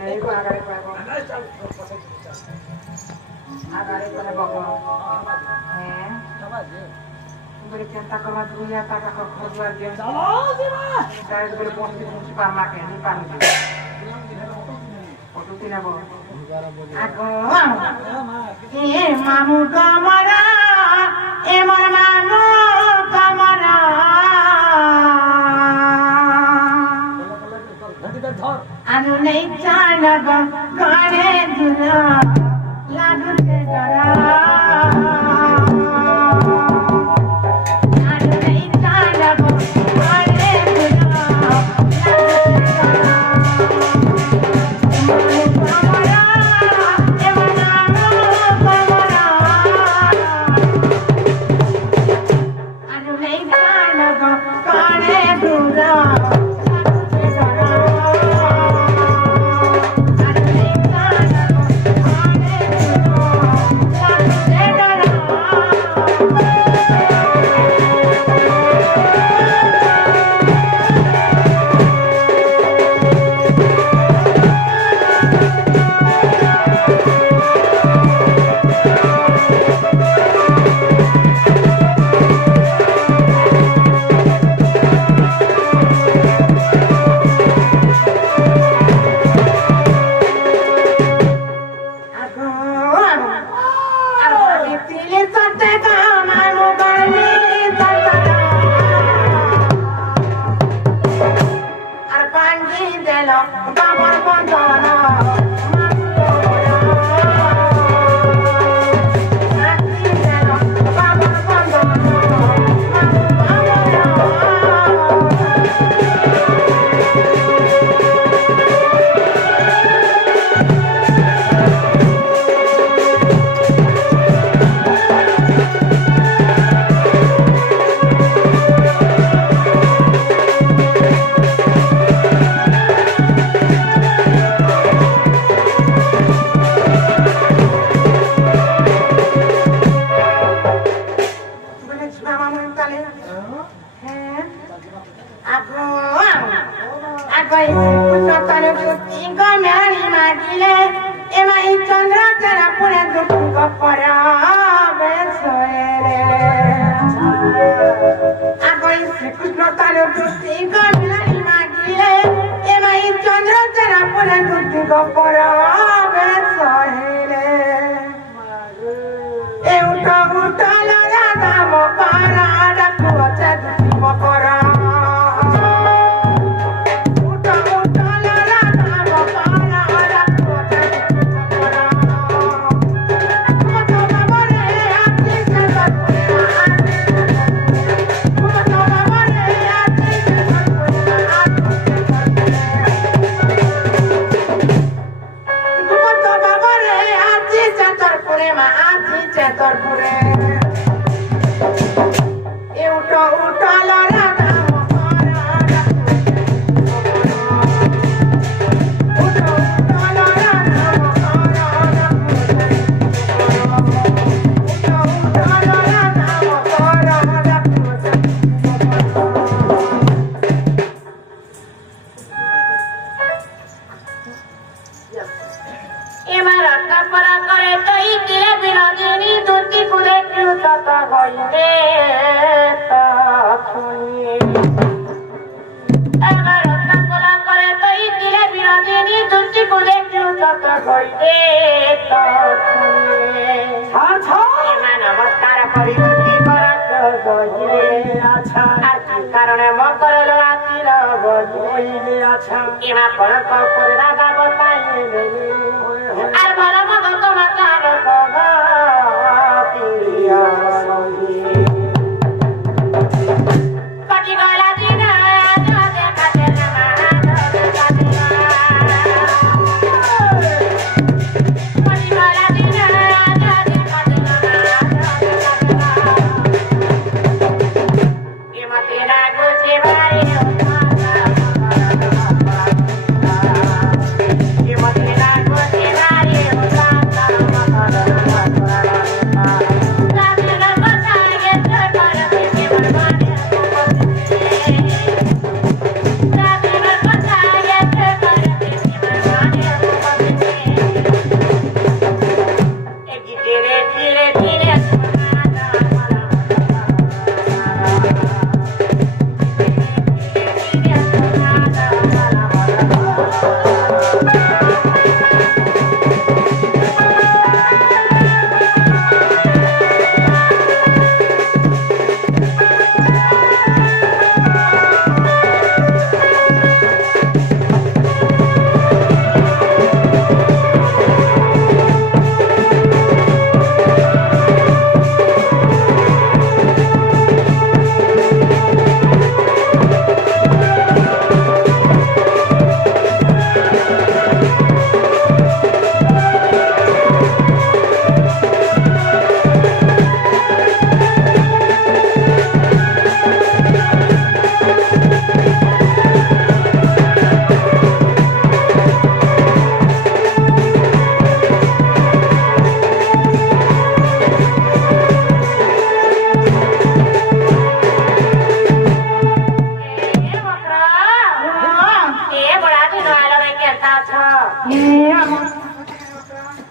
नहीं को आगारे पाएको आगारे पनि बको बड़ी चिंता करवा दुनिया तक का खोजवा दियो चलो जीवा गाइस बड़े पोस्टी मुनिसिपल माके नि पानी फोटो तिना बो आको ए मामु कमरा ए मोर मामु कमरा अनु नहीं जाना गाने दुना लागु के डरा Thank you.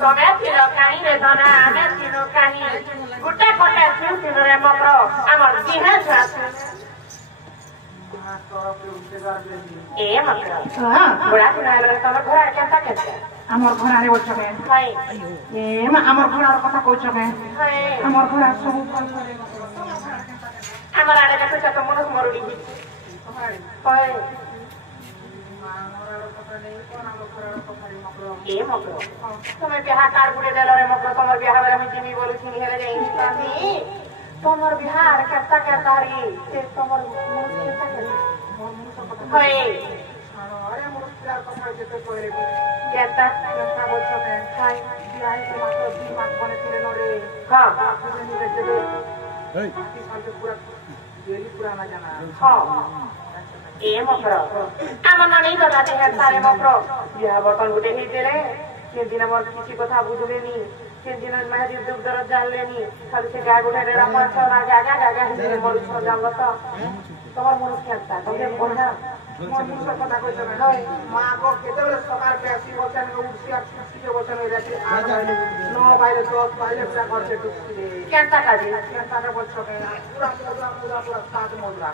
ତମେ ଥିଲ କାହିଁ ରେ ଧନା ଆମେ ଥିଲୁ କାହିଁ ଗୋଟେ ଖଣ୍ଡେ ଥିଲୁ ରେ ମଗ୍ର ଆମର ଦିହା ଛୁଆ ଏ ମଗ୍ର ଘୋଡ଼ା ଶୁଣାଇଲେ ତମ ଘୋଡ଼ା କେନ୍ତା କେନ୍ତା আমার ঘোড়ারে বলছ কেন আমার ঘোড়ার কথা কইছ কেন আমার ঘোড়া সবু আমার আড়ে দেখুছ তো মনে মরুড়ি ए मग्र তুমি বিহা কার গুড়ে দেল রে মগ্র তোমার বিহা বেলা আমি জিমি বলছিনি হেলে যাইনি পানি তোমার বিহার কেতা কেতা রে সে তোমার মুখ কেতা কেতা হয় আরে মুখ আর কথা যেতে কইরে কেতা কেতা বলছ কে হাই বিহাই তো মাত্র 2 মাস বনে ছিল নরে হ্যাঁ তুমি নিতে দেবে এই কি সাথে পুরা দেরি পুরা না জানা হ্যাঁ ए मग्र आम नानी गलाते हैं सारे मग्र बिहा बर्तन गुटे ही देले के दिन मोर किसी कथा बुझलेनी के दिन मेहदी दुख दर्द जानलेनी खाली से गाय गुटे रे राम छ ना गागा गागा हिंदे मोर छ जानलो त তোমার মন কেনতা তুমি বলনা মোর মুখ কথা কইছ না নয় মা গো কেতেলে সকাল কে আসি বলছেন উঠছি আর ছুটি যে বলছেন ওই রাতে 9 বাইরে 10 বাইরে যা করছে টুকছি রে কেনতা কাজে কেনতা বলছ কে পুরা সাত মুদ্রা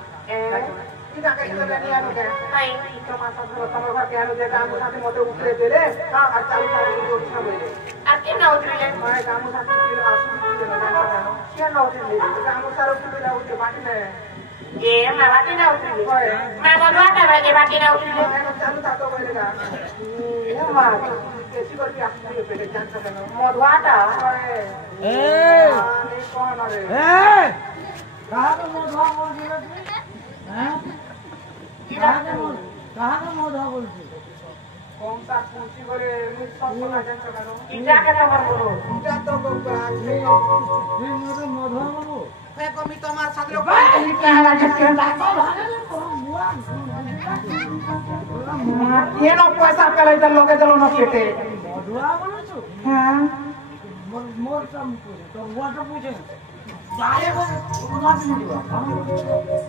kita kayak kita berani anu deh. Hai, cuma satu sama pakai anu deh kamu satu mau utre deh. Kak, cari cari itu bisa boleh. Artinya utre deh. Mai kamu satu kilo asu kilo nanti kan. Siapa utre deh? Kamu saruh kilo utre mati deh. Ye, mati na utre deh. Mai mau dua kan lagi mati na utre deh. Kamu satu boleh kan? Ya mati. Kesi berarti aku dia beda jangan kan. Mau dua ada. Ini kau nare. Kamu mau dua mau gila sih? कहाँ का मौधा बोलते कौन सा पूछी बोले सब पता जान सकानो इटा के नंबर बोलो इटा तो गोगा ये मोर मौधा बोलो ए कमी तुम्हार साथ लोग कहीं कहला झटके लागो ये नो पैसा पेले त लोगे चलो न पेटे मौधा बोलो छु हां मोर सम तो वाटर पूछे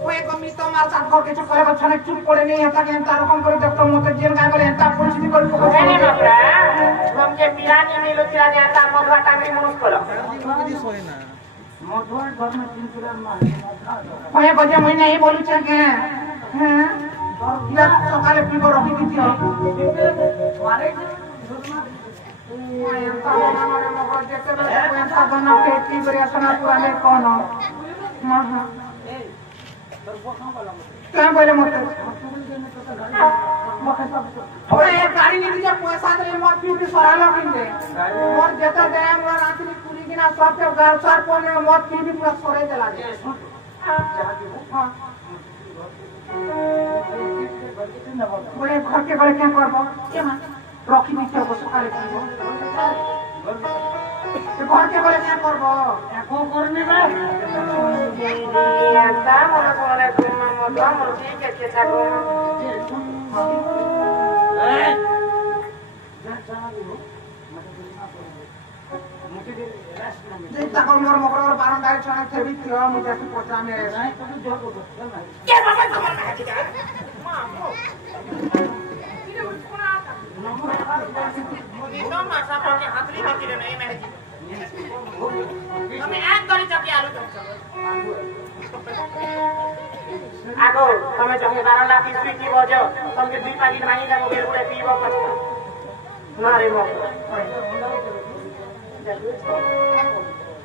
ওই কমি তোমার সাথ করকে চুপ করে বছরে চুপ করে নেই এটা কেন তার রকম করে দেখতো মতে জেল গায় বলে এটা পরিস্থিতি করে পকো এনে বাবা हम যে বিরানি নিলো চিরা যে এটা মধুয়া টাঙ্গি মনুষ করো মধুয়া ঘর में 3 किलो मार ওই বজে মই নাই বলুছ কে হ্যাঁ ইয়া সকালে পিব রকি দিছি মারে क्या बोले मत गाड़ी नहीं दीजिए पैसा दे मत पी सरा लगे मोर जेता दे मोर रात्रि पूरी की ना सब के घर सर कोने मत पी भी पूरा सरे चला दे बोले घर के बड़े क्या करबो के मां रखी दिते हो सकाले पीबो घर के बड़े क्या करबो एको करनी बे এটা মনে করে তোমার মত আমার ঠিক আছে থাকো এই যেটা কোন মোর মকর বারণ গাড়ি ছনা থেবি কিও মুজে কি পচা মে নাই তো জোর করব কে বাবা তোমার না ঠিক আছে মা तो मासा पाके हाथली बाकी रे नहीं मैं हमें एक गरी चपी आलू तो आगो हमें जहे 12 लाख स्वीटी बजो तुमके दुई पाकी मांगी जाबो बेर उड़े पीबो पछता मारे मो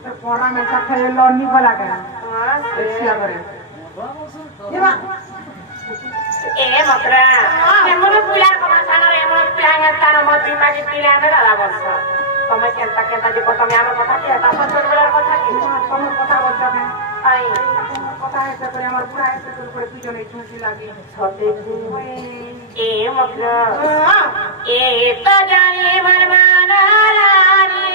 तो कोरा में चखे लॉनी वाला के हां सेसिया करे ये बा ए मकरा एमन पुलार कमा छाना रे एमन प्लांग तार म दुई मागी पिला ने दादा बस समय केंता जे को तमे हमर कथा के ता पछन बेलार कथा की तमे कथा बच्चा में आई कथा है से करे हमर पूरा ऐसे तो करे पूजो नहीं छुटी लागी छते ए मकरा ए तो जाने भरमाना रानी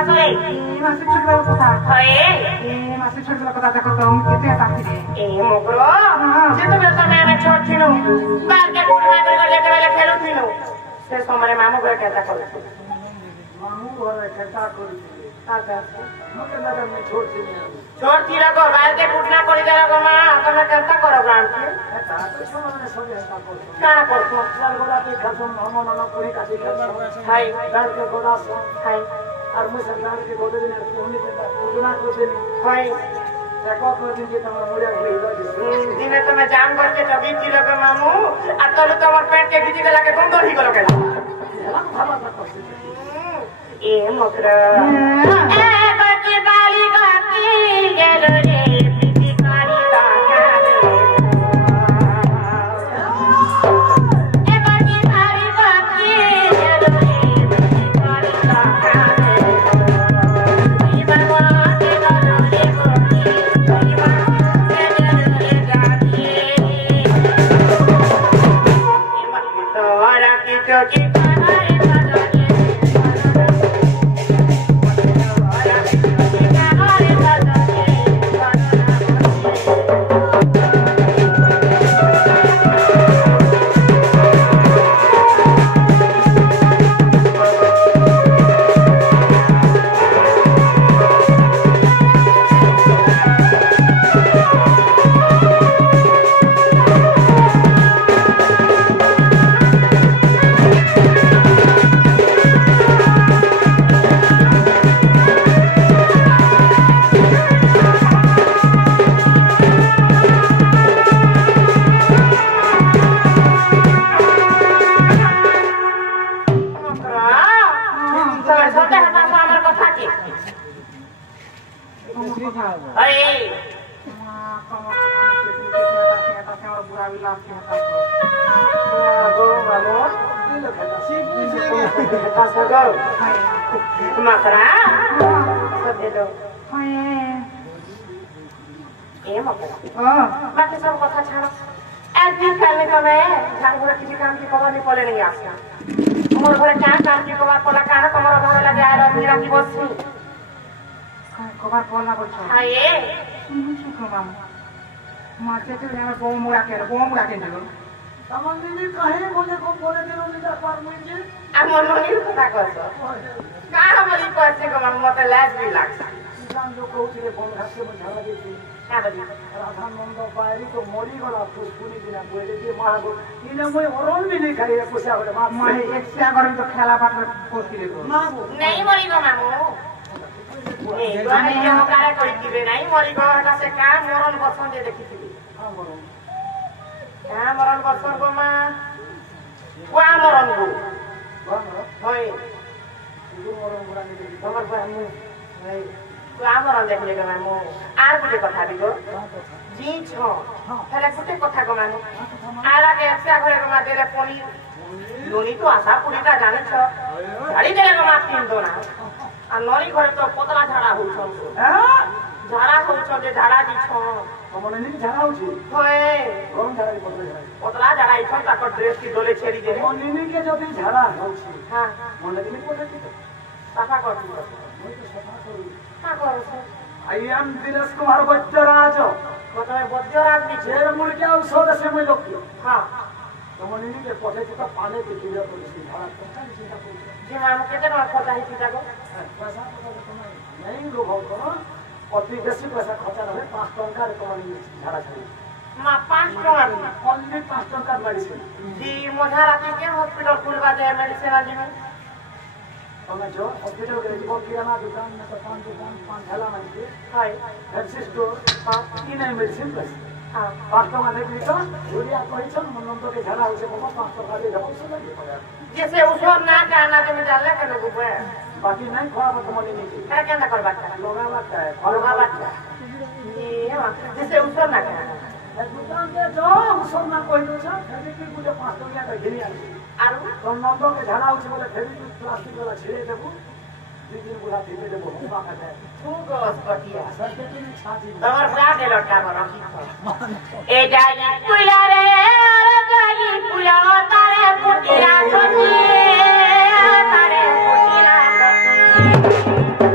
আসলে মাসে ছোট কথা হয় মাসে ছোট কথা দেখো তো আমি কেতে তাকি এ মগর যেতবে তুমি আমি ছোট ছিল বারকে পুরো করে যেতবে খেলুছিল সে সময় মামু করে কেতা করছিল মামু ঘরে কেতা করেছিল আচ্ছা মকে লাগা আমি ছোট ছিল ছোট ছিল গো বারকে পুটনা করে দেলা গো মা তুমি কেতা করো গ্রান্তি এটা তো সমানে সবে এটা করছো কানা করছো চাল গোলাতে খাসম মমন পুরি কাটি খাসম হাই বারকে গোলাস হাই আর মুই সরকারকে বলে দিন আর কোনি কেতা যোজনা করছেন হাই দেখো কোদিন যে তোমার মুড়ে গেল দিনে তুমি জাম করকে চবি ছিল গো মামু আর তলে তোমার পেট কে গিজি দেলাকে বন্ধ হই গেল কেন এ মগর এ বাকি বালি গাতি গেল রে পিটি কারি দাঁড়ালে এ বাকি বালি গাতি গেল রে পিটি কারি দাঁড়ালে ইবাতে দাঁড়ালে গতি ইবাতে দাঁড়ালে গাতি এ বাকি তো রাখি চকি পাহাড়ে পাহাড়ে बाकी सब कथा छाड़ो একদিন কালে তুমি ঝাড়গুড়া কিছু কাম কি কবার পলে নেই আসা তোমার ঘরে क्या काम की কবার পলা কার তোমার ঘরে লাগে আর আমি রাখি বসছি কবার পলা বলছো হাই শুনছো কমাম মাকে তো আমার বউ মুড়া কেন দিল আমার দিদি কাহে বলে দিল নিটা পার মুইছে আমার মনির কথা কইছো কার বলি কইছে গো মাম মতে লাজ বি লাগছে জান লোক কইছে বল হাসে ঝালা দিছি হ্যাঁ বলি রাধান নন্দ বাইরে তো মরি গলা ফুসফুনি দিনা বলে দিয়ে মাগো ইনে মই অরল মিলি খাই পয়সা করে মা এক্সট্রা করে তো খেলা পাট করতে দেব মাগো नहीं मरी गो मामू ए गाने हम कारे कोई दिबे नहीं मरी गो हटा से का मरण बसन दे देखिथिबी का मरण बसन गो मा कोआ मरण गो होय हमर बामू होय कोआ मरण देखले गो मामू आर गुटे कथा दिगो जी छ हेले गुटे कथा गो मामू आला के एक्स्ट्रा घरे गो मा देले पनी लोनी तो आशा पुरीटा जानि छ झाड़ी देले गो मा तीन दो ना आ नली घरे तो पतला झाड़ा होउ छ झाड़ा होउ छ जे झाड़ा दी छ हमने नहीं झाड़ा होछि होय गरम झाड़ा पतला झाड़ा ई छ ताकर ड्रेस की डोले छेड़ी दे मनिनी के जदी झाड़ा होछि हां मन लगी पता की साफा कर दी मैं तो सफा करू का करू छ आई एम दिनेश कुमार बच्चराज मतलब बद्यराज नी छे जेर मुड़ के औषध से मैं लोग हां तो मनिनी के पठे तो पाले के किले पुलिस झाड़ा पता नहीं चिंता करू जी माम केते न खता ही चिता को पैसा नहीं लोग हो तो अति बेसी पैसा खर्चा रहे 5 टका रे कमानी झाड़ा छाड़ी मा 5 टका ओनली 5 टका मेडिसिन जी मोझा राती के हॉस्पिटल खुलवा दे मेडिसिन आजी में તમે જો હોસ્પિટલ ગઈ જીવો કિરાના દુકાન ને તો પાન ઠેલા માં છે हाय ફેન્સી સ્ટોર ઈ નહીં મેડિસિન પ્લસ हां 5 ટકા નહીં લીધો જોડિયા કહી છે મન તો કે ઝાડા હોય છે બાબા 5 ટકા દે જવો છે जैसे उसर ना कहना जे में डाले के लोग पे बाकी नहीं खवा मत मनी नहीं क्या कहना कर बात लोगा बात है फलवा बात ये जैसे उसर ना कहना दुकान पे जो उसर ना कोई तो छ फिर भी मुझे 5 टका का घेरी आई आरु तो नंदो के झाड़ा हो बोले फिर भी प्लास्टिक वाला छेड़े देबो दिन बुला दे देबो बाका है तू गस पटिया सरके की छाती तमर जा दे लटा बना ए जाई पुला रे अरे जाई पुला तारे पुटिया छोटी तारे पुटिया छोटी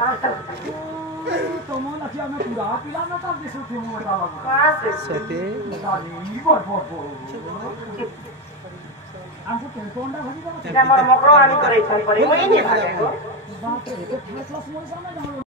ତମ ନାଚି ଆମେ ପୁରା ପିଲା ନା ତା ଦେଶ ଥିବ ମୋଟା ବାବୁ ସେତେ ଆମକୁ ଟେଲିଫୋନଟା ଧରି ଦେବ ଆମର ମକର ଆଣି କରେଇ ଛାଇ ପରେ ମୁଁ ଏନି ଭାଗେ ବାପରେ ଏତେ ଫାଷ୍ଟ କ୍ଲାସ୍ ମଣିଷ ଆମେ